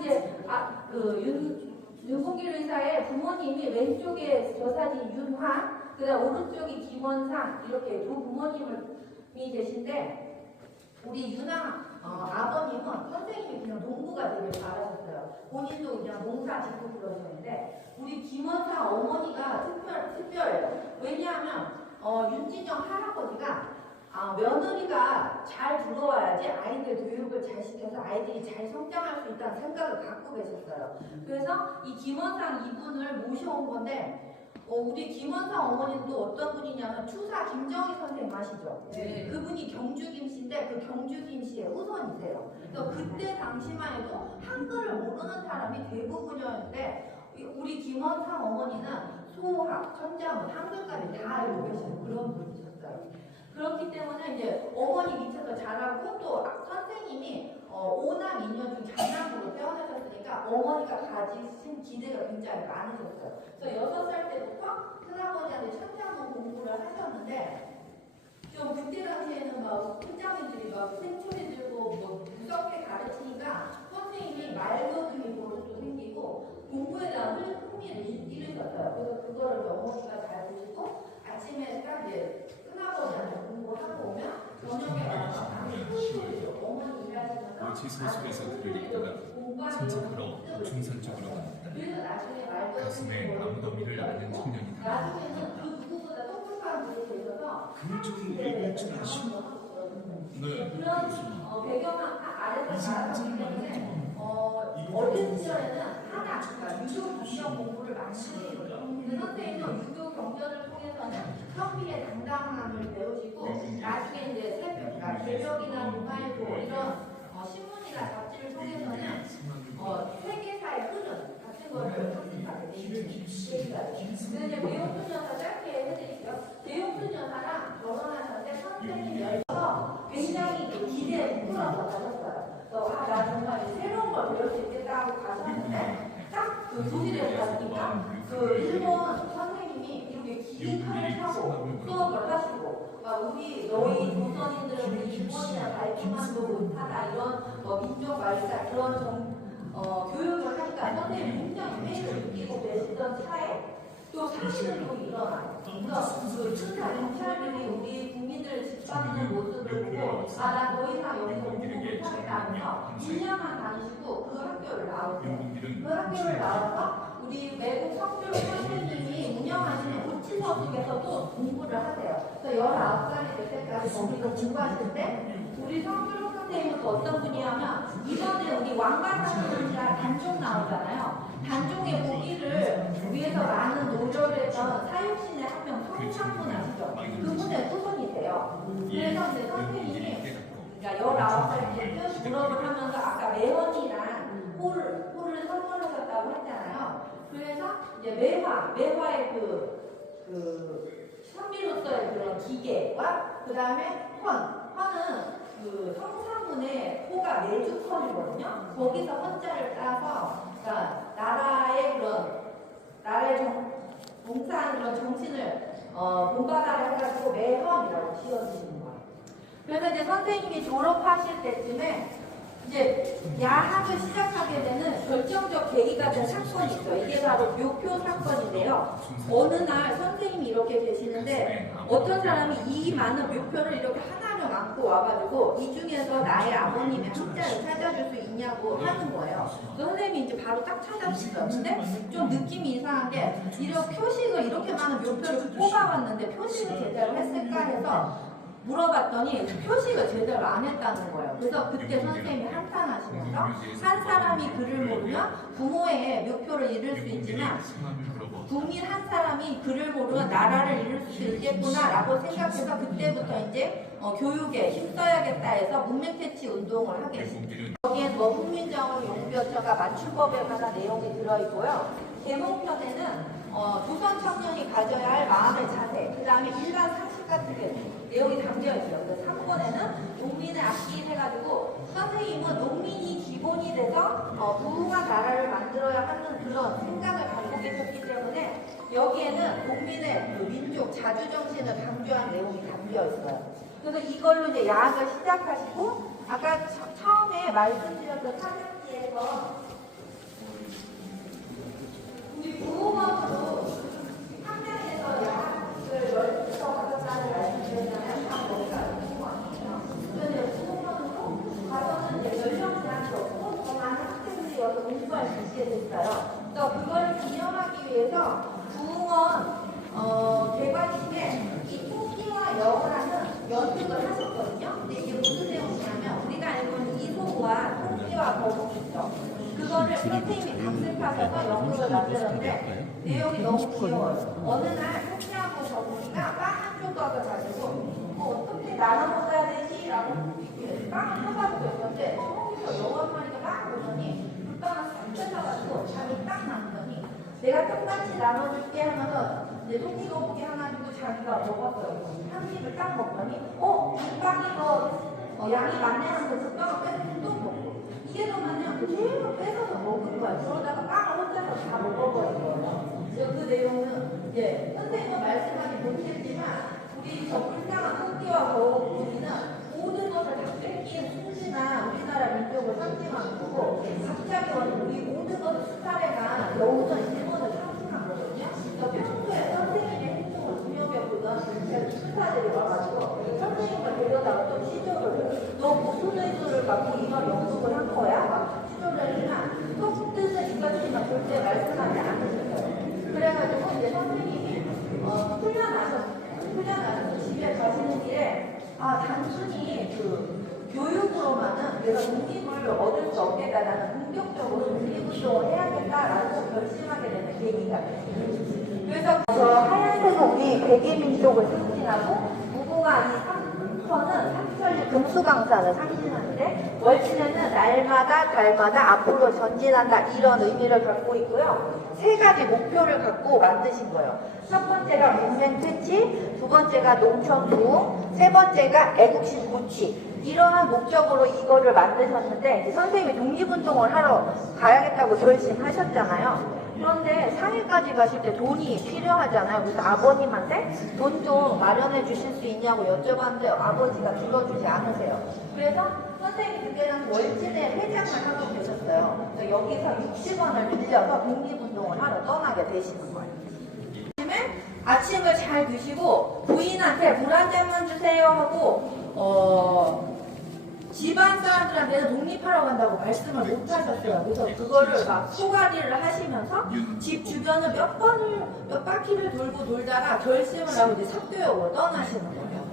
이제 윤봉길 의사의 부모님이 왼쪽에 저 사진 윤화, 그다음 오른쪽이 김원상 이렇게 두 부모님이 계신데 우리 윤화 아버님은 선생님이 그냥 농구가 되게 잘하셨어요. 본인도 그냥 농사 짓고 그러셨는데 우리 김원상 어머니가 특별해요. 왜냐하면 윤진영 할아버지가 며느리가 잘 들어와야지 아이들 교육을 잘 시켜서 아이들이 잘 성장할 수 있다는 생각을 갖고 계셨어요. 그래서 이 김원상 이분을 모셔온 건데 우리 김원상 어머님도 어떤 분이냐면 추사 김정희 선생님 아시죠? 네. 그분이 경주 김씨인데 그 경주 김씨의 후손이세요. 그래서 그때 당시만 해도 한글을 모르는 사람이 대부분이었는데 우리 김원상 어머니는 소학, 천자문, 한글까지 다 알고 계시는 그런 분이셨어요. 그렇기 때문에 이제 어머니 밑에서 자라고 또 선생님이 5남 2녀 중 장남으로 태어나셨으니까 어머니가 가지신 기대가 굉장히 많으셨어요. 그래서 6살 때부터 큰아버지한테 천자문 공부를 하셨는데 좀 그때 당시에는 막 혼자민들이 막 생초리 들고 뭐 무섭게 가르치니까 선생님이 말거듬이 버릇도 생기고 공부에 대한 흥미를 잃으셨어요. 그래서 그거를 어머니가 잘 보시고 아침에 딱 이제 큰아버지한테 공부하고 오면 저녁에 와서 어머니 일하시면서 옳지 서술에서 글을 읽다가 산책하러 중산 쪽으로 갑니다. 그래서 나중에 말거듬이 가슴에 아무도 미를 아는 청년이 나중에는 그 누구보다 똑똑한 분이 되셔서 글좀 읽을 줄 아시오? 네. 그런 배경을 아래서 자랐기 때문에 어린 시절에는 하나, 그러니까 유교 경전 공부를 많이 해요. 근데 선생님은 유교 경전을 통해서는 선비의 당당함을 배우시고 나중에 이제 그러니까 개벽이나 문화일보 이런 신문이나 잡지를 통해서는 세계사의 흐름 같은 거를 탐색하게 되십니다. 그래서 이제 배용순 여사 짧게 해드릴게요. 배용순 여사랑 결혼하셨는데 선생님이 열어서 굉장히 기대에 부풀어서 가셨어요. 그래서 나 정말 새로운 걸 배울 수 있겠다고 가셨는데 딱 그 독일에 가니까 그 일본 선생님이 이렇게 기계칼을 타고 수업을 하시고 우리 너희 조선인들은 우리 일본이나 발표만도 못하다 이런 민족 말자 그런 교육을 하니까 선생님이 굉장히 회의를 느끼고 계시던 차에 또 사실은 또 일어나요. 그래서 그 순사 경찰들이 우리 국민들을 짓밟는 모습을 보고 나 더 이상 여기서 공부 못하겠다 하면서 1년만 다니시고 그 학교를 나오세요. 그 학교를 나와서 우리 외국 석교 선생님이 운영하시는 우치서숙에서 또 공부를 하세요. 그래서 19살이 될 때까지 거기서 공부하실 때 우리 석교 선생님은 또 어떤 분이냐면 이번에 우리 왕가사님이랑 단종 나오잖아요. 단종의 무기를 위해서 많은 노력을 했던 사육신의 한 명 성상분 아시죠? 그분의 후손이세요. 그래서 이제 선생님이 그러니까 19살 때 졸업을 하면서 아까 매원이란 홀을 선물하셨다고 했잖아요. 그래서 이제 매화의 그 선비로서의 그런 기계와 그 다음에 헌은 그 성사문의 호가 내주헌이거든요. 거기서 헌자를 따서 그러니까 나라의 봉사하는 그런 정신을 본받아라 해가지고 매헌이라고 지어주시는 거예요. 그래서 이제 선생님이 졸업하실 때쯤에 이제 야학을 시작하게 되는 결정적 계기가 된 사건이 있어요. 이게 바로 묘표 사건인데요. 어느 날 선생님이 이렇게 계시는데 어떤 사람이 이 많은 묘표를 이렇게 하나를 안고 와가지고 이 중에서 나의 아버님의 한자를 찾아줄 수 있냐고 하는 거예요. 선생님이 이제 바로 딱 찾아주셨어요. 근데 좀 느낌이 이상한 게 이렇게 표식을 이렇게 많은 묘표를 뽑아왔는데 표식을 제대로 했을까 해서 물어봤더니 표식을 제대로 안 했다는 거예요. 그래서 그때 선생님이 한탄하시면서 한 사람이 글을 모르면 부모의 묘표를 잃을 수 있지만 국민 한 사람이 글을 모르면 나라를 잃을 수 있겠구나 라고 생각해서 그때부터 이제 교육에 힘써야겠다 해서 문맹퇴치 운동을 하게 됐습니다. 여기에 훈민정음 용비어처가 맞춤법에 관한 내용이 들어있고요. 제목편에는 조선 청년이 가져야 할 마음의 자세, 그 다음에 일반 상식 같은 게 내용이 담겨있어요. 그래서 3번에는 농민의 악기인 해가지고 선생님은 농민이 기본이 돼서 부흥한 나라를 만들어야 하는 그런 생각을 갖고 계셨기 때문에 여기에는 농민의 그 민족 자주정신을 강조한 내용이 담겨있어요. 그래서 이걸로 이제 야학을 시작하시고 아까 처음에 말씀드렸던 사장지에서 와서 공부할 수 있게 됐어요. 그래서 그거를 기념하기 위해서 부흥원 개관식에 이 토끼와 여우라는 연극을 하셨거든요. 근데 이게 무슨 내용이냐면 우리가 알고 있는 이소와 토끼와 거북이 있죠. 그거를 선생님이 각색하셔서 연극을 만들었는데 내용이 너무 귀여워요. 어느 날 토끼하고 거북이가 빵 한 조각을 가지고 어떻게 나눠 먹어야 되지? 라고 빵을 사가지고 있는데 거기서 여우 한 마리가 막 오더니 물빵을 싹 뺏어가지고 자기 딱 남더니 내가 똑같이 나눠줄게 하면서 이제 토끼 거북이 하나 주고 자기가 먹었어요. 한 입을 딱 먹더니 이 빵이 양이 많네 하면서 그 빵을 뺏어서 또 먹고 이게 더만요 계속 뺏어서 먹은 거야. 그러다가 빵을 혼자서 다 먹어버린 거예요. 그 내용은 선생님은 말씀하지 못했지만 우리 저 불쌍한 토끼와 거북이는 모든 것을 다 뺏긴 순진한 우리나라 민족을 상징하는 거고 갑자기 와서 우리 모든 것을 수탈해간 여우는 일본을 상징한 거거든요. 그러니까 평소에 선생님의 행동을 눈여겨보던 스타들이 와가지고 선생님을 데려다가 좀 시조를 해요. 너 무슨 의도를 갖고 이런 연극을 한 거야? 막 시조를 하지만 속 뜻은 이것이지만 절대 말씀하지 않으셨어요. 그래가지고 이제 선생님이 훈련하셔서 집에 가시는 길에 단순히 그 교육으로만은 내가 독립을 얻을 수 없겠다. 나는 본격적으로 독립운동을 해야겠다라고 결심하게 되는 계기가 됐어요. 그래서 하얀색은 우리 백의민족을 상징하고 무궁화 이 상처는 삼천리 금수강산을 상징하는데 월지는 날마다 달마다 앞으로 전진한다 이런 의미를 갖고 있고요. 세 가지 목표를 갖고 만드신 거예요. 첫 번째가 문맹 퇴치, 두 번째가 농촌 부흥, 세 번째가 애국심 고취. 이러한 목적으로 이거를 만드셨는데 선생님이 독립운동을 하러 가야겠다고 결심하셨잖아요. 그런데 상해까지 가실 때 돈이 필요하잖아요. 그래서 아버님한테 돈 좀 마련해 주실 수 있냐고 여쭤봤는데 아버지가 들어주지 않으세요. 그래서 선생님이 그때는 월진의 회장을 하고 계셨어요. 그래서 여기서 60원을 빌려서 독립운동을 하러 떠나게 되시는 거예요. 아침을 잘 드시고 부인한테 물 한 잔만 주세요 하고 집안 사람들한테는 독립하러 간다고 말씀을 못 하셨어요. 그래서 그거를 막 소가리를 하시면서 집 주변을 몇 바퀴를 돌고 돌다가 결심을 하고 이제 삭교역으로 떠나시는 거예요.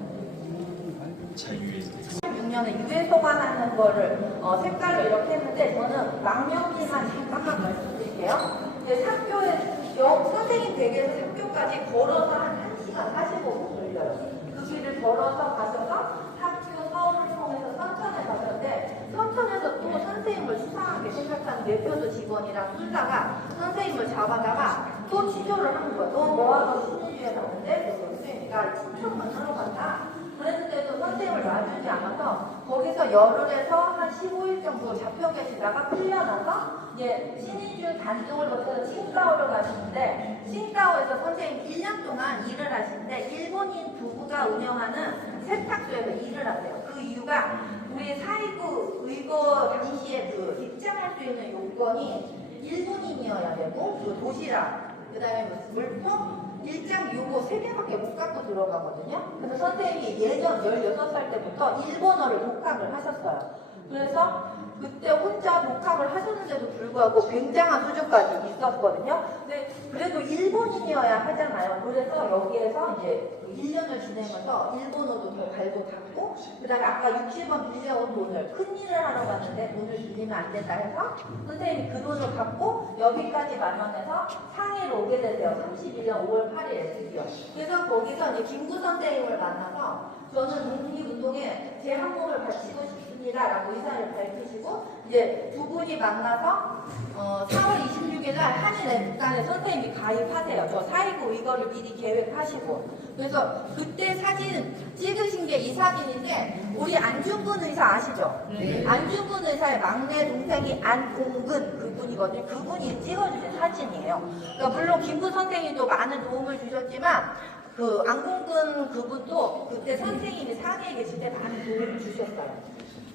자유의 6년에 유해 소관하는 거를 색깔로 이렇게 했는데 저는 망명지만 잠깐만 말씀드릴게요. 이제 삭교역 선생님 댁에서 삭교까지 걸어서 한 1시간 45분 걸려요. 그 길을 걸어서 가셔서 학교 서울을 통해서 선천에 가셨는데 선천에서 또 선생님을 수상하게 생각하는 내표도 직원이랑 술다가 선생님을 잡아다가 또 취조를 하는 거예요. 너 뭐하러 신인주에 갔는데? 그래서 선생님이 친척만 하러 간다. 그랬는데도 선생님을 놔주지 않아서 거기서 열흘에서 한 15일 정도 잡혀 계시다가 풀려나서 이제 신인주 단종을 거쳐서 칭다오를 가시는데 칭다오에서 선생님 1년 동안 일을 하시는데 일본인 부부가 운영하는 세탁소에서 일을 하세요. 그 이유가 우리 4.29 의거 당시에 그 입장할 수 있는 요건이 일본인이어야 되고 그 도시락 그 다음에 물품 일장 요거 3개밖에 못 갖고 들어가거든요. 그래서 선생님이 예전 16살 때부터 일본어를 독학을 하셨어요. 그래서 그때 혼자 독학을 하셨는데도 불구하고 굉장한 수준까지 있었거든요. 근데 그래도 일본인이어야 하잖아요. 그래서 여기에서 이제 1년을 지내면서 일본어도 더 갈고 닦고 그 다음에 아까 60원 빌려온 돈을 큰일을 하러 갔는데 돈을 빌리면 안 된다 해서 선생님이 그 돈을 갖고 여기까지 마련해서 상해로 오게 되세요. 31년 5월 8일에 드디어. 그래서 거기서 이제 김구 선생님을 만나서 저는 독립운동에 제 한 몸을 바치고 싶습니다 라고 의사를 밝히시고 이제 두 분이 만나서 4월 26일 날 한일애국단에 선생님이 가입하세요. 저 4.29 이거를 미리 계획하시고 그래서 그때 사진 찍으신 게 이 사진인데 우리 안중근 의사 아시죠? 네. 안중근 의사의 막내 동생이 안공근 그분이거든요. 그분이 찍어주신 사진이에요. 그러니까 물론 김구 선생님도 많은 도움을 주셨지만 그 안공근 그분도 그때 선생님이 상해에 계실 때 많은 도움을 주셨어요.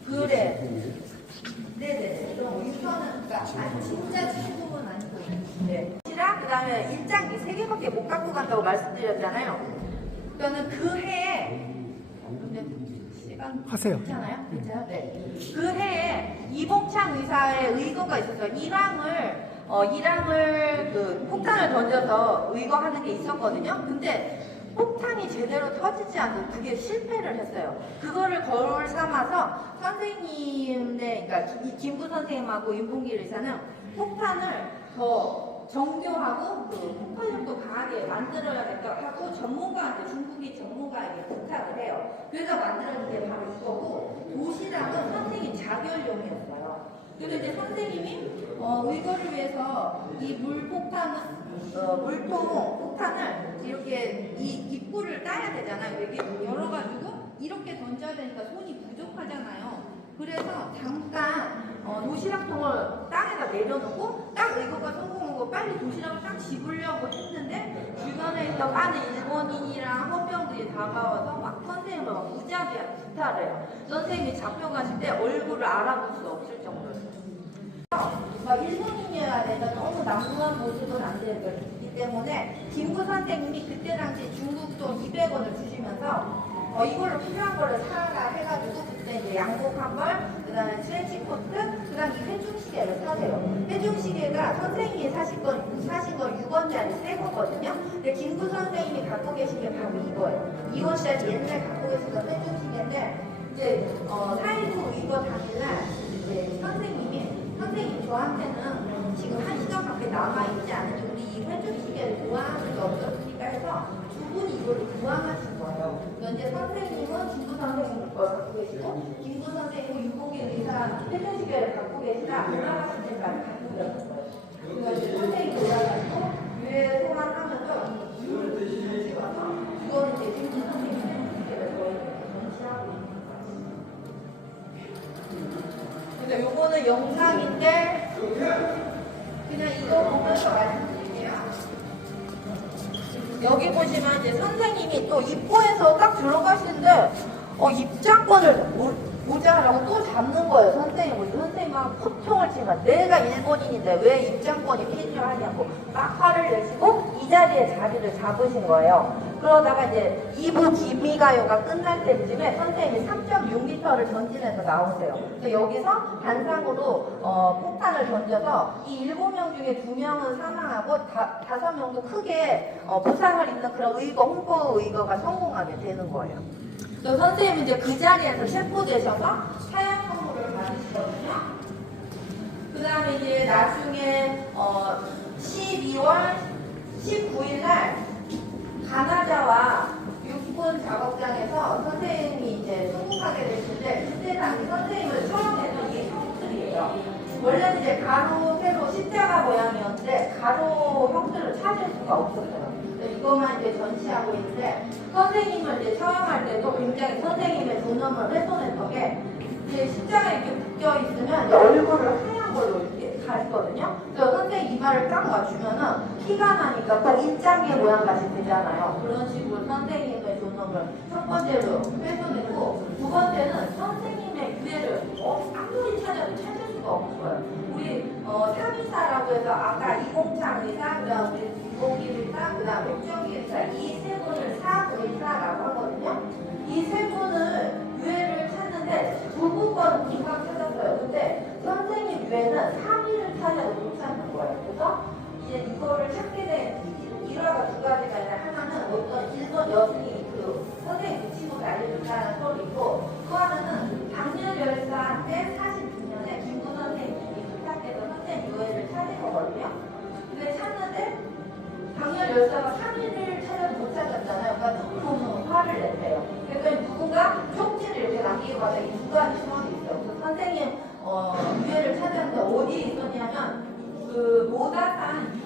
그래. 네네. 그럼 유서는 그러니까 진짜 친구는 아니고. 네. 그 다음에 일장기 3개밖에 못 갖고 간다고 말씀드렸잖아요. 그러니까 그 해에 시간 하세요. 괜찮아요? 괜찮아요? 네. 그 해에 이봉창 의사의 의거가 있었어요. 이랑을 그 폭탄을 던져서 의거하는 게 있었거든요. 근데 폭탄이 제대로 터지지 않고 그게 실패를 했어요. 그거를 거울 삼아서 선생님네, 그러니까 김구 선생님하고 윤봉길 의사는 폭탄을 더 정교하고 그 폭발력도 강하게 만들어야겠다 하고 전문가한테, 중국인 전문가에게 부탁을 해요. 그래서 만들어진 게 바로 이거고, 도시락은 선생님 자결용이었어요. 그래서 이제 선생님이 의거를 위해서 이 물통 폭탄을 이렇게 이 입구를 따야 되잖아요. 이렇게 열어가지고 이렇게 던져야 되니까 손이 부족하잖아요. 그래서 잠깐 도시락통을 땅에다 내려놓고 딱 의거가 성공하고 빨리 도시락을 딱 집으려고 했는데 주변에 있던 많은 일본인이랑 헌병들이 다가와서 막 선생님을 막 무자비하게 부탁을 해요. 선생님이 잡혀가실 때 얼굴을 알아볼 수 없을 정도로. 막 일본인이어야 돼서 너무 남루한 모습은 안 되기 때문에 김구 선생님이 그때 당시 중국돈 200원을 주시면서 이걸로 필요한 거를 사라 해가지고 그때 이제 양복 한 벌, 그 다음에 트렌치 코트, 그 다음에 이 회중시계를 사세요. 회중시계가 선생님이 사신 거 6원짜리 새 거거든요. 근데 김구 선생님이 갖고 계신 게 바로 이거예요. 2원짜리 옛날 갖고 계시던 회중시계인데 이제 4.19 이거 당일날 이제 선생님 저한테는 지금 1시간밖에 남아있지 않은데 우리 이 회중시계를 교환하는 게 어떻습니까 해서 두 분이 이걸 교환하신 거예요. 이제 선생님은 김구 선생님을 갖고 계시고 김구 선생님은 윤봉길 의사 회중시계를 갖고 계시다 돌아가실 때까지 갖고 계신 거예요. 그러니까 이제 선생님이 돌아가시고 유해 소환하면서 이 이유를 가져와서 이거는 이제 김구 선생님 회중시계를 전시하고 있는 거예요. 그러니까 요거는 영상인데 그냥 이거 보면서 말씀드릴게요. 여기 보시면 이제 선생님이 또 입구에서 딱 들어가시는데 입장권을 모자라고 또 잡는 거예요. 선생님하고 소통을 치면 내가 일본인인데 왜 입장권이 필요하냐고 막 화를 내시고 이 자리에 자리를 잡으신 거예요. 그러다가 이제 2부 기미가요가 끝날 때쯤에 선생님이 3.6m를 전진해서 나오세요. 그래서 여기서 반상으로 폭탄을 던져서 이 7명 중에 2명은 사망하고 5명도 크게 부상을 입는 그런 홍보 의거가 성공하게 되는 거예요. 그래서 선생님은 이제 그 자리에서 체포되셔서 사형 선고를 받으시거든요. 그 다음에 이제 나중에 12월 19일 날 가나자와 육군 작업장에서 선생님이 이제 순국하게 됐는데 그때 당시 선생님을 처형했던 이게 형들이에요. 원래는 이제 가로, 세로, 십자가 모양이었는데 가로 형들을 찾을 수가 없었어요. 이것만 이제 전시하고 있는데 선생님을 이제 처형할 때도 굉장히 선생님의 존엄을 훼손했던 게 이제 십자가 이렇게 묶여 있으면 이제 얼굴을 하얀 걸로 이렇게 가리거든요. 그래서 선생님 이마를 딱 맞추면은 피가 나니까 꼭 일장의 모양 같이 되잖아요. 그런 식으로 선생님의 존엄을 첫 번째로 훼손했고 두 번째는 선생님의 유해를 아무리 찾아도 찾을 수가 없어요. 우리 324라고 해서 아까 이봉창 의사, 그다음 우리 윤봉길 의사, 그다음 백정기 의사 이 세 분을 사의사라고 하거든요. 이 세 분을 유해를 찾는데 두 번 금방 찾았어요. 근데 선생님 유해는 3일을 찾아도 못 찾는 거예요. 그래서 이제 이거를 찾게 된 일화가 두 가지가 있는데 하나는 어떤 일본 여승이 그 선생님 그 친구를 알려준다는 소리 있고 또 하나는 당렬 열사 때 49년에 김구 선생님이 부탁해서 선생님 유해를 찾은 거거든요. 근데 찾는데 당렬 열사가 3일을 찾아도 못 찾았잖아요. 그러니까 너무너무 화를 냈대요. 그래서 누군가 쪽지를 이렇게 남기고 가서 이 두 가지 상황이 있어요. 그래서 선생님 유해를 찾았는데 어디에 있었냐면 그 모다산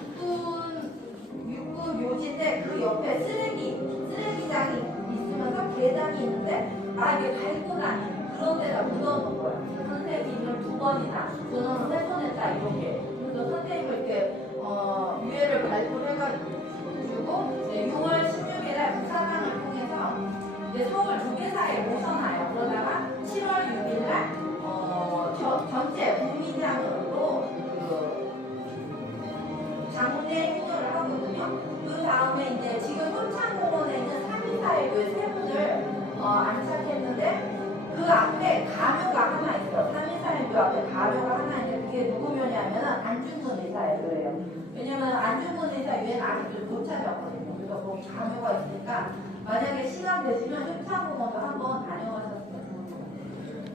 육군 묘지인데 그 옆에 쓰레기장이 있으면서 계단이 있는데 이게 밟고 다니는 그런 데다 묻어놓은 거예요. 선생님을 2번이나 존엄을 훼손했다 이렇게. 그래서 선생님을 이렇게 유해를 발굴해가지고 이제 6월 16일에 부사관을 통해서 이제 서울 조계사에 모셔놔요. 그러다가 7월 6일날 전체 국민장으로 장례 행사를 하거든요. 그 다음에 이제 지금 손창공원에 있는 3.14의 세 분을 안착했는데 그 앞에 가묘가 하나 있어. 3.141교 앞에 가묘가 하나 있는데 그게 누구 묘냐면은 안중근 의사의 묘예요. 왜냐면 안중근 의사 묘는 아직도 못 찾았거든요. 그래서 거기 가묘가 있으니까 만약에 시간 되시면 효창공원도 한번 다녀와서